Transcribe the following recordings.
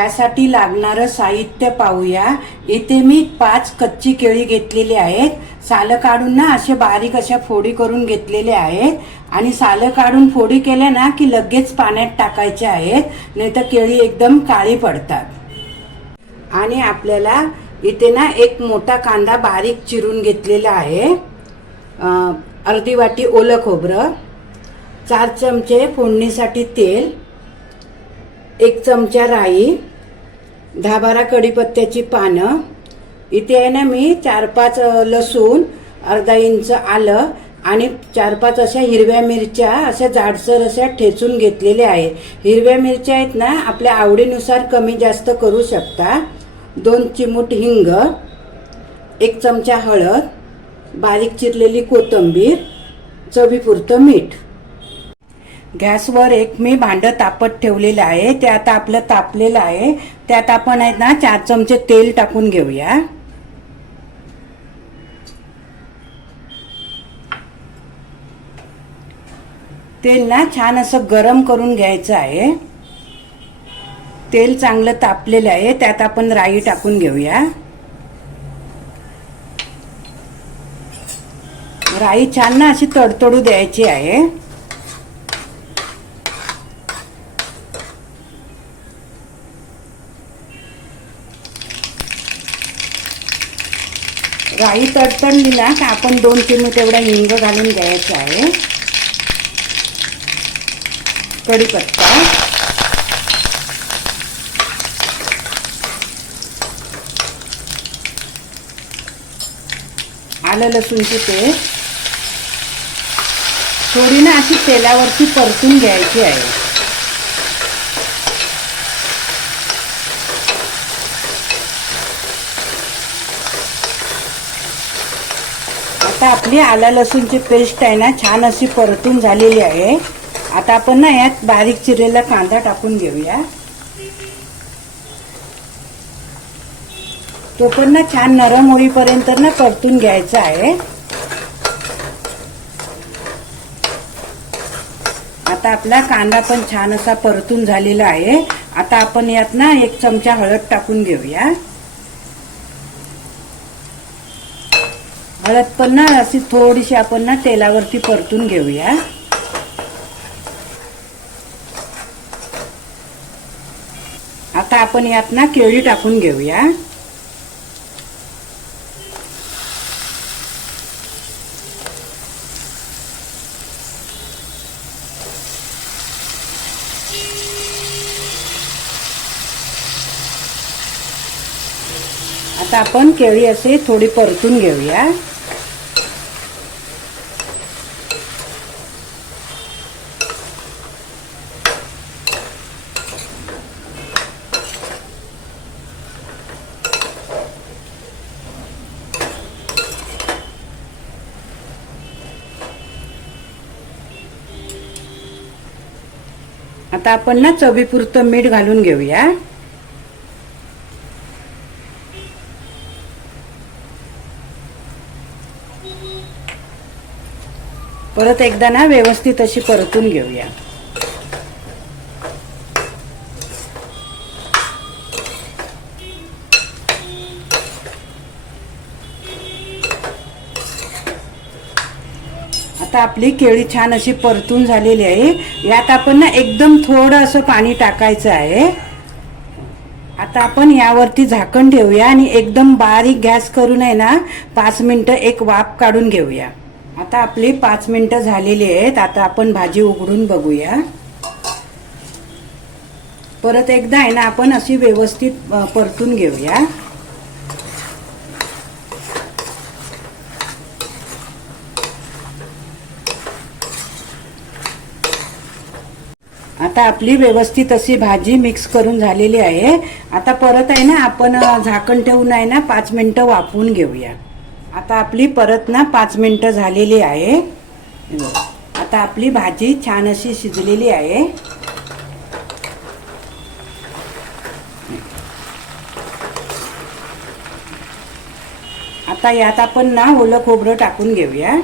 त्यासाठी लागणारं साहित्य पाहूया. इथे मी पाच कच्ची केळी घेतलेली आहेत. सालं काढून ना असे बारीक अशा फोडी करून घेतलेले आहेत. आणि सालं काढून फोडी केल्या ना की लगेच पाण्यात टाकायचे आहेत. नाही तर केळी एकदम काळी पडतात. आणि आपल्याला इथे ना एक मोठा कांदा बारीक चिरून घेतलेला आहे. अर्धी वाटी ओलं खोबरं चार चमचे फोडणीसाठी तेल एक चमचा राई दहा बारा कढीपत्त्याची पानं. इथे आहे ना मी चार पाच लसूण अर्धा इंच आलं आणि चार पाच अशा हिरव्या मिरच्या अशा जाडसर अशा ठेचून घेतलेल्या आहे हिरव्या मिरच्या आहेत ना आपल्या आवडीनुसार कमी जास्त करू शकता. दोन चिमूट हिंग एक चमचा हळद बारीक चिरलेली कोथिंबीर चवीपुरतं मीठ. गॅसवर एक मी भांडं तापत ठेवलेलं आहे. ते आता आपलं तापलेलं आहे. त्यात आपण आहेत ना चार चमचे तेल टाकून घेऊया. तेल ना छान असं गरम करून घ्यायचं आहे. तेल चांगलं तापलेलं आहे. त्यात आपण राई टाकून घेऊया. राई छान ना अशी तडतडू द्यायची आहे. राई तडतडली ना का? आपण दोन चिमूट एवढा हिंग घालून घ्यायचा आहे. कढीपत्ता. आलं लसूणची पेस्ट. थोडी ना अशी तेलावरती परतून घ्यायची आहे. आता आपली आला लसूणची पेस्ट आहे ना छान अशी परतून झालेली आहे. आता आपण ना यात बारीक चिरेला कांदा टाकून घेऊया. तो पण ना छान नरम होईपर्यंत ना परतून घ्यायचा आहे. आता आपला कांदा पण छान असा परतून झालेला आहे. आता आपण यात ना एक चमचा हळद टाकून घेऊया. हळद पण ना अशी थोडीशी आपण ना तेलावरती परतून घेऊया. आता आपण यात ना केळी टाकून घेऊया. आता आपण केळी असे थोडी परतून घेऊया. आता आपण ना चवीपुरतं मीठ घालून घेऊया. परत एकदा ना व्यवस्थित अशी परतून घेऊया. आता आपली केळी छान अशी परतून झालेली आहे. यात आपण ना एकदम थोडं असं पाणी टाकायचं आहे. आता आपण यावरती झाकण ठेवूया आणि एकदम बारीक गॅस करून आहे ना पाच मिनटं एक वाफ काढून घेऊया. आता आपली पाच मिनटं झालेली आहेत. आता आपण भाजी उघडून बघूया. परत एकदा आहे ना आपण अशी व्यवस्थित परतून घेऊया. आता आपली व्यवस्थित अशी भाजी मिक्स करून झालेली आहे. आता परत आहे ना आपण झाकण ठेवून आहे ना पाच मिनटं वाफवून घेऊया. आता आपली परत ना पाच मिनटं झालेली आहे. आता आपली भाजी छान अशी शिजलेली आहे. आता यात आपण ना ओलं खोबरं टाकून घेऊया.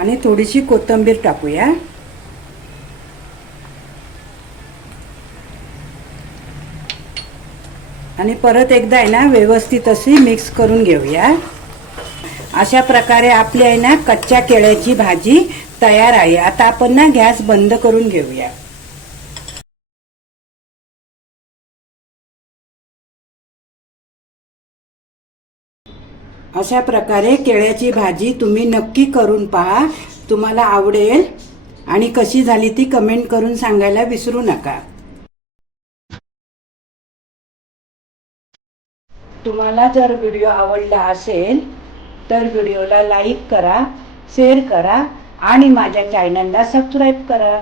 आणि थोडीशी कोथिंबीर टाकूया. आणि परत एकदा आहे ना व्यवस्थित अशी मिक्स करून घेऊया. अशा प्रकारे आपली आहे ना कच्च्या केळ्याची भाजी तयार आहे. आता आपण ना गॅस बंद करून घेऊया. अशा प्रकारे केळ्याची भाजी तुम्ही नक्की करून पहा. तुम्हाला आवडेल. आणि कशी झाली ती कमेंट करून सांगायला विसरू नका. तुम्हाला जर व्हिडिओ आवडला असेल तर व्हिडिओला लाईक करा शेअर करा आणि माझ्या चॅनलला सबस्क्राईब करा.